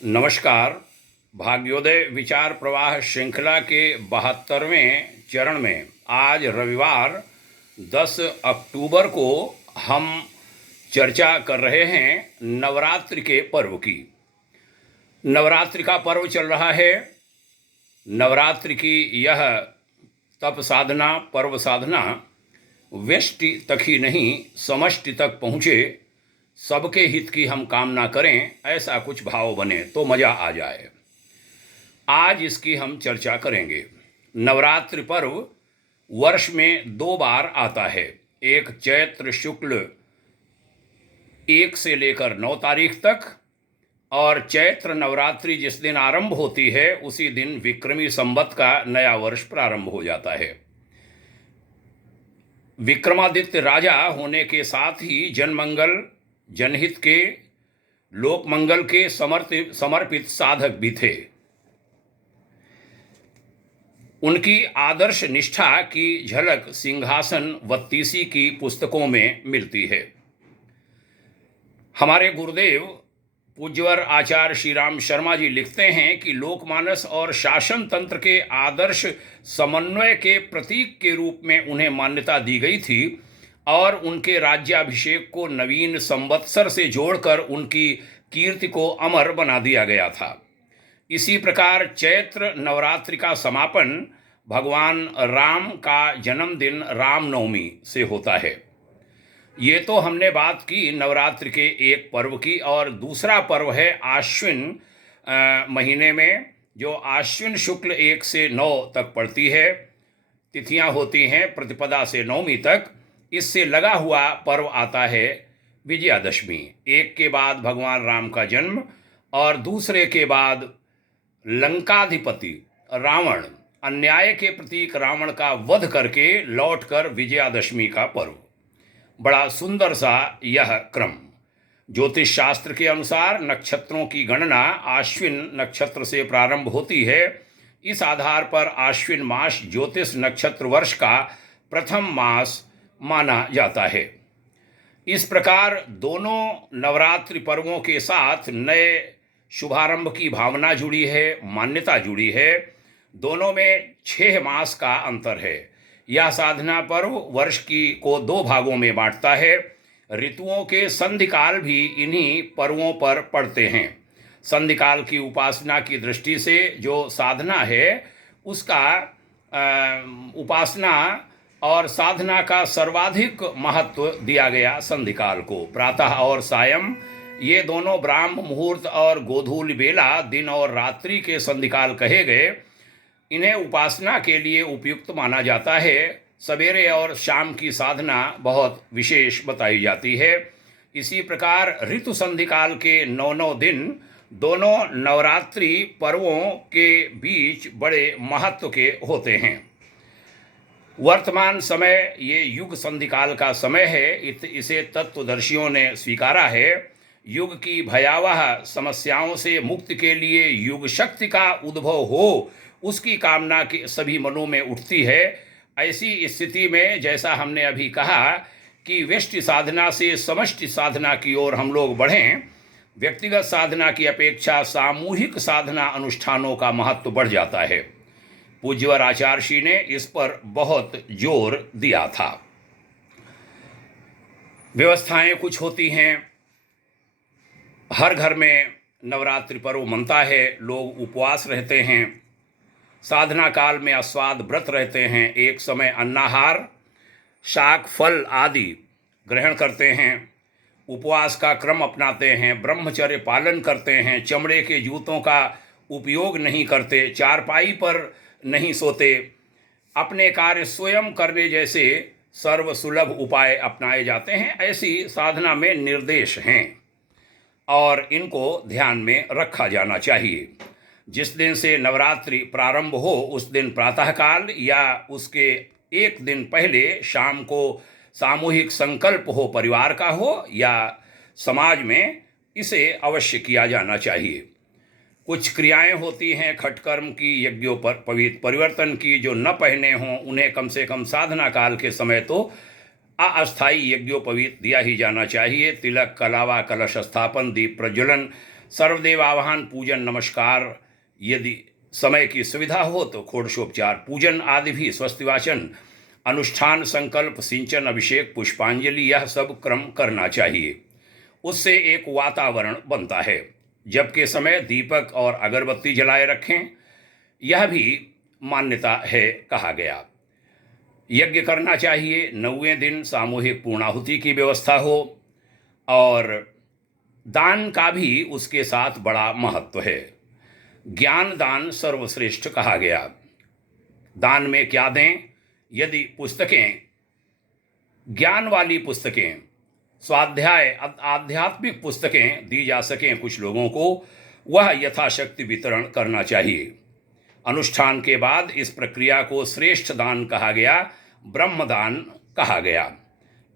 नमस्कार। भाग्योदय विचार प्रवाह श्रृंखला के 72वें चरण में आज रविवार 10 अक्टूबर को हम चर्चा कर रहे हैं नवरात्रि के पर्व की। नवरात्रि का पर्व चल रहा है। नवरात्रि की यह तप साधना, पर्व साधना व्यष्टि तक ही नहीं समष्टि तक पहुँचे, सबके हित की हम कामना करें, ऐसा कुछ भाव बने तो मज़ा आ जाए। आज इसकी हम चर्चा करेंगे। नवरात्रि पर्व वर्ष में 2 बार आता है। एक चैत्र शुक्ल 1 से लेकर 9 तारीख तक, और चैत्र नवरात्रि जिस दिन आरंभ होती है उसी दिन विक्रमी संवत का नया वर्ष प्रारंभ हो जाता है। विक्रमादित्य राजा होने के साथ ही जनमंगल, जनहित के, लोक मंगल के समर्पित साधक भी थे। उनकी आदर्श निष्ठा की झलक सिंहासन बत्तीसी की पुस्तकों में मिलती है। हमारे गुरुदेव पूज्यवर आचार्य श्री राम शर्मा जी लिखते हैं कि लोकमानस और शासन तंत्र के आदर्श समन्वय के प्रतीक के रूप में उन्हें मान्यता दी गई थी और उनके राज्याभिषेक को नवीन संवत्सर से जोड़कर उनकी कीर्ति को अमर बना दिया गया था। इसी प्रकार चैत्र नवरात्रि का समापन भगवान राम का जन्मदिन रामनवमी से होता है। ये तो हमने बात की नवरात्रि के एक पर्व की, और दूसरा पर्व है आश्विन महीने में, जो आश्विन शुक्ल 1 से 9 तक पड़ती है। तिथियां होती हैं प्रतिपदा से नवमी तक। इससे लगा हुआ पर्व आता है विजयादशमी। एक के बाद भगवान राम का जन्म और दूसरे के बाद लंकाधिपति रावण, अन्याय के प्रतीक रावण का वध करके लौटकर विजयादशमी का पर्व। बड़ा सुंदर सा यह क्रम। ज्योतिष शास्त्र के अनुसार नक्षत्रों की गणना आश्विन नक्षत्र से प्रारंभ होती है। इस आधार पर आश्विन मास ज्योतिष नक्षत्र वर्ष का प्रथम मास माना जाता है। इस प्रकार दोनों नवरात्रि पर्वों के साथ नए शुभारंभ की भावना जुड़ी है, मान्यता जुड़ी है। दोनों में 6 मास का अंतर है। यह साधना पर्व वर्ष को 2 भागों में बांटता है। ऋतुओं के संधिकाल भी इन्हीं पर्वों पर पड़ते हैं। संधिकाल की उपासना की दृष्टि से जो साधना है उसका उपासना और साधना का सर्वाधिक महत्व दिया गया संधिकाल को। प्रातः और सायं ये दोनों ब्राह्म मुहूर्त और गोधूल बेला दिन और रात्रि के संधिकाल कहे गए। इन्हें उपासना के लिए उपयुक्त माना जाता है। सवेरे और शाम की साधना बहुत विशेष बताई जाती है। इसी प्रकार ऋतु संधिकाल के 9 दिन दोनों नवरात्रि पर्वों के बीच बड़े महत्व के होते हैं। वर्तमान समय ये युग संधिकाल का समय है। इसे तत्वदर्शियों ने स्वीकारा है। युग की भयावह समस्याओं से मुक्ति के लिए युग शक्ति का उद्भव हो, उसकी कामना के सभी मनों में उठती है। ऐसी स्थिति में जैसा हमने अभी कहा कि व्यष्टि साधना से समष्टि साधना की ओर हम लोग बढ़ें, व्यक्तिगत साधना की अपेक्षा सामूहिक साधना अनुष्ठानों का महत्व बढ़ जाता है। पूज्यवर आचार्य श्री ने इस पर बहुत जोर दिया था। व्यवस्थाएं कुछ होती हैं। हर घर में नवरात्रि पर्व मनता है। लोग उपवास रहते हैं। साधना काल में अस्वाद व्रत रहते हैं। एक समय अन्नाहार, शाक, फल आदि ग्रहण करते हैं। उपवास का क्रम अपनाते हैं। ब्रह्मचर्य पालन करते हैं। चमड़े के जूतों का उपयोग नहीं करते। चारपाई पर नहीं सोते। अपने कार्य स्वयं करने जैसे सर्वसुलभ उपाय अपनाए जाते हैं। ऐसी साधना में निर्देश हैं और इनको ध्यान में रखा जाना चाहिए। जिस दिन से नवरात्रि प्रारंभ हो उस दिन प्रातःकाल या उसके एक दिन पहले शाम को सामूहिक संकल्प हो, परिवार का हो या समाज में, इसे अवश्य किया जाना चाहिए। कुछ क्रियाएं होती हैं खटकर्म की, यज्ञोपवीत परिवर्तन की, जो न पहने हों उन्हें कम से कम साधना काल के समय तो अस्थायी यज्ञोपवीत दिया ही जाना चाहिए। तिलक, कलावा, कलश स्थापन, दीप प्रज्वलन, सर्वदेव आवाहन पूजन नमस्कार, यदि समय की सुविधा हो तो षोडशोपचार पूजन आदि भी, स्वस्ति वाचन, अनुष्ठान, संकल्प, सिंचन, अभिषेक, पुष्पांजलि, यह सब क्रम करना चाहिए। उससे एक वातावरण बनता है। जप के समय दीपक और अगरबत्ती जलाए रखें, यह भी मान्यता है कहा गया। यज्ञ करना चाहिए, 9वें दिन सामूहिक पूर्णाहुति की व्यवस्था हो, और दान का भी उसके साथ बड़ा महत्व है। ज्ञान दान सर्वश्रेष्ठ कहा गया। दान में क्या दें? यदि पुस्तकें, ज्ञान वाली पुस्तकें, स्वाध्याय आध्यात्मिक पुस्तकें दी जा सकें कुछ लोगों को, वह यथाशक्ति वितरण करना चाहिए। अनुष्ठान के बाद इस प्रक्रिया को श्रेष्ठ दान कहा गया, ब्रह्मदान कहा गया।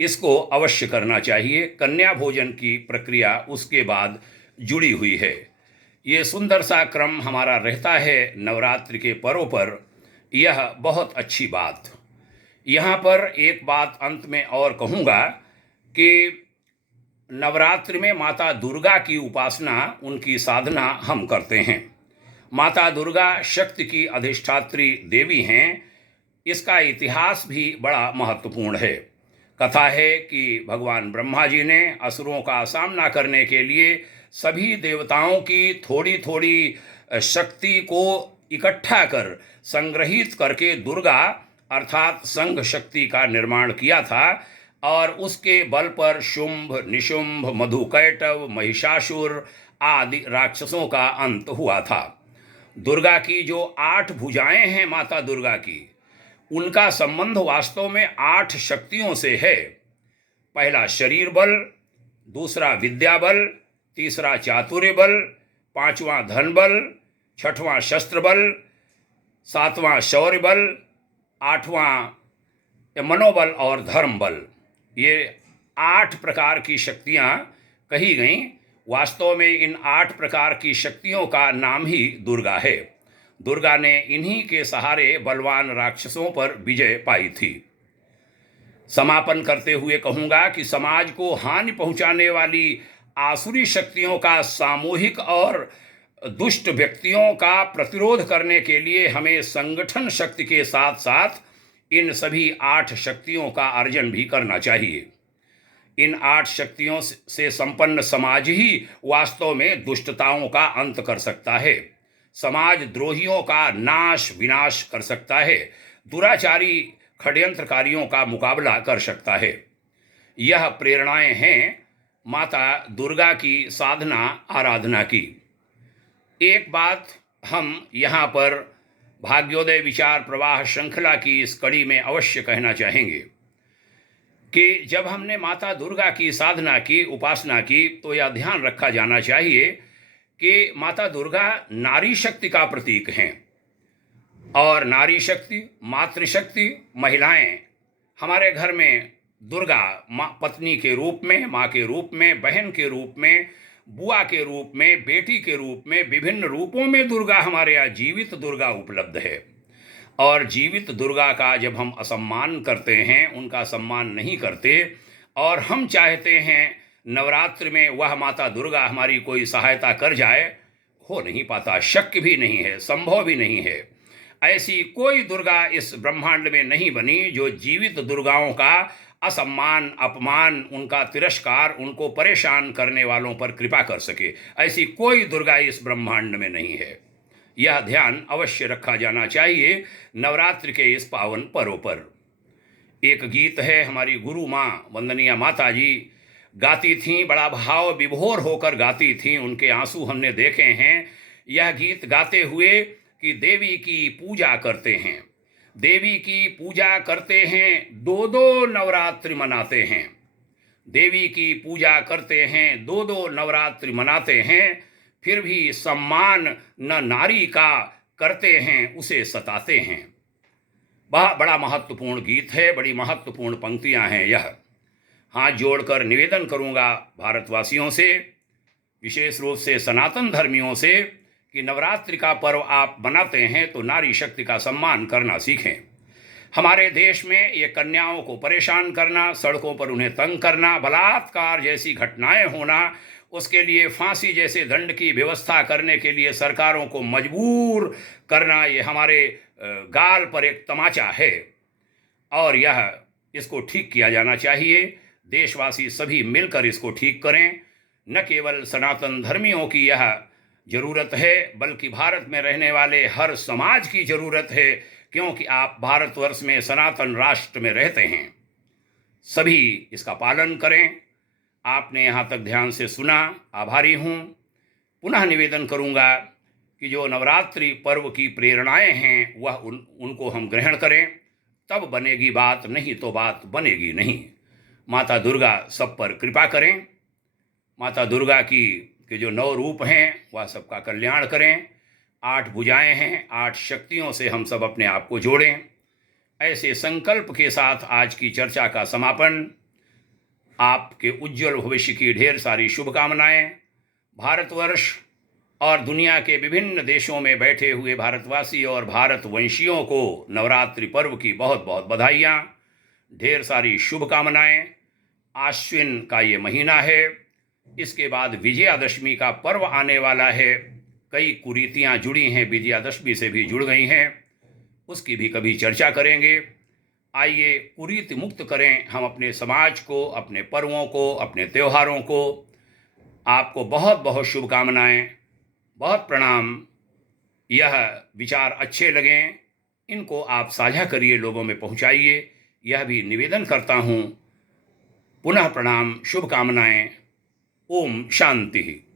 इसको अवश्य करना चाहिए। कन्या भोजन की प्रक्रिया उसके बाद जुड़ी हुई है। ये सुंदर सा क्रम हमारा रहता है नवरात्रि के पर्व पर। यह बहुत अच्छी बात। यहाँ पर एक बात अंत में और कहूँगा कि नवरात्रि में माता दुर्गा की उपासना, उनकी साधना हम करते हैं। माता दुर्गा शक्ति की अधिष्ठात्री देवी हैं। इसका इतिहास भी बड़ा महत्वपूर्ण है। कथा है कि भगवान ब्रह्मा जी ने असुरों का सामना करने के लिए सभी देवताओं की थोड़ी थोड़ी शक्ति को इकट्ठा कर, संग्रहित करके दुर्गा अर्थात संघ शक्ति का निर्माण किया था, और उसके बल पर शुंभ, निशुंभ, मधुकैटभ, महिषासुर आदि राक्षसों का अंत हुआ था। दुर्गा की जो 8 भुजाएं हैं माता दुर्गा की, उनका संबंध वास्तव में 8 शक्तियों से है। पहला शरीर बल, दूसरा विद्या बल, तीसरा चातुर्य बल, 5वां धन बल, 6वां शस्त्र बल, 7वां शौर्य बल, 8वां मनोबल और धर्म बल। ये 8 प्रकार की शक्तियां कही गईं। वास्तव में इन 8 प्रकार की शक्तियों का नाम ही दुर्गा है। दुर्गा ने इन्हीं के सहारे बलवान राक्षसों पर विजय पाई थी। समापन करते हुए कहूँगा कि समाज को हानि पहुँचाने वाली आसुरी शक्तियों का सामूहिक और दुष्ट व्यक्तियों का प्रतिरोध करने के लिए हमें संगठन शक्ति के साथ साथ इन सभी 8 शक्तियों का अर्जन भी करना चाहिए। इन 8 शक्तियों से संपन्न समाज ही वास्तव में दुष्टताओं का अंत कर सकता है, समाज द्रोहियों का नाश विनाश कर सकता है, दुराचारी षड्यंत्रकारियों का मुकाबला कर सकता है। यह प्रेरणाएं हैं माता दुर्गा की साधना आराधना की। एक बात हम यहाँ पर भाग्योदय विचार प्रवाह श्रृंखला की इस कड़ी में अवश्य कहना चाहेंगे कि जब हमने माता दुर्गा की साधना की, उपासना की, तो यह ध्यान रखा जाना चाहिए कि माता दुर्गा नारी शक्ति का प्रतीक हैं। और नारी शक्ति, मातृशक्ति, महिलाएं हमारे घर में दुर्गा माँ, पत्नी के रूप में, माँ के रूप में, बहन के रूप में, बुआ के रूप में, बेटी के रूप में, विभिन्न रूपों में दुर्गा हमारे यहाँ जीवित दुर्गा उपलब्ध है। और जीवित दुर्गा का जब हम असम्मान करते हैं, उनका सम्मान नहीं करते, और हम चाहते हैं नवरात्रि में वह माता दुर्गा हमारी कोई सहायता कर जाए, हो नहीं पाता, शक्य भी नहीं है, संभव भी नहीं है। ऐसी कोई दुर्गा इस ब्रह्मांड में नहीं बनी जो जीवित दुर्गाओं का असम्मान, अपमान, उनका तिरस्कार, उनको परेशान करने वालों पर कृपा कर सके। ऐसी कोई दुर्गा इस ब्रह्मांड में नहीं है। यह ध्यान अवश्य रखा जाना चाहिए नवरात्रि के इस पावन पर्व पर। एक गीत है, हमारी गुरु माँ वंदनीय माता जी गाती थीं, बड़ा भाव विभोर होकर गाती थीं, उनके आंसू हमने देखे हैं। यह गीत गाते हुए कि देवी की पूजा करते हैं, देवी की पूजा करते हैं, 2-2 नवरात्रि मनाते हैं, देवी की पूजा करते हैं, 2-2 नवरात्रि मनाते हैं, फिर भी सम्मान न नारी का करते हैं, उसे सताते हैं। बड़ा महत्वपूर्ण गीत है, बड़ी महत्वपूर्ण पंक्तियां हैं यह। हाथ जोड़कर निवेदन करूंगा भारतवासियों से, विशेष रूप से सनातन धर्मियों से, कि नवरात्रि का पर्व आप मनाते हैं तो नारी शक्ति का सम्मान करना सीखें। हमारे देश में ये कन्याओं को परेशान करना, सड़कों पर उन्हें तंग करना, बलात्कार जैसी घटनाएं होना, उसके लिए फांसी जैसे दंड की व्यवस्था करने के लिए सरकारों को मजबूर करना, ये हमारे गाल पर एक तमाचा है और इसको ठीक किया जाना चाहिए। देशवासी सभी मिलकर इसको ठीक करें। न केवल सनातन धर्मियों की यह जरूरत है, बल्कि भारत में रहने वाले हर समाज की जरूरत है, क्योंकि आप भारतवर्ष में सनातन राष्ट्र में रहते हैं। सभी इसका पालन करें। आपने यहाँ तक ध्यान से सुना, आभारी हूँ। पुनः निवेदन करूँगा कि जो नवरात्रि पर्व की प्रेरणाएं हैं वह उनको हम ग्रहण करें, तब बनेगी बात, नहीं तो बात बनेगी नहीं। माता दुर्गा सब पर कृपा करें। माता दुर्गा की के जो 9 रूप हैं वह सबका कल्याण करें। 8 भुजाएं हैं, 8 शक्तियों से हम सब अपने आप को जोड़ें। ऐसे संकल्प के साथ आज की चर्चा का समापन। आपके उज्जवल भविष्य की ढेर सारी शुभकामनाएं। भारतवर्ष और दुनिया के विभिन्न देशों में बैठे हुए भारतवासी और भारतवंशियों को नवरात्रि पर्व की बहुत बहुत बधाइयाँ, ढेर सारी शुभकामनाएं। आश्विन का ये महीना है, इसके बाद विजयादशमी का पर्व आने वाला है। कई कुरीतियाँ जुड़ी हैं, विजयादशमी से भी जुड़ गई हैं, उसकी भी कभी चर्चा करेंगे। आइए कुरीति मुक्त करें हम अपने समाज को, अपने पर्वों को, अपने त्योहारों को। आपको बहुत बहुत शुभकामनाएं, बहुत प्रणाम। यह विचार अच्छे लगें, इनको आप साझा करिए, लोगों में पहुंचाइए, यह भी निवेदन करता हूं। पुनः प्रणाम, शुभकामनाएं। ओम शांति।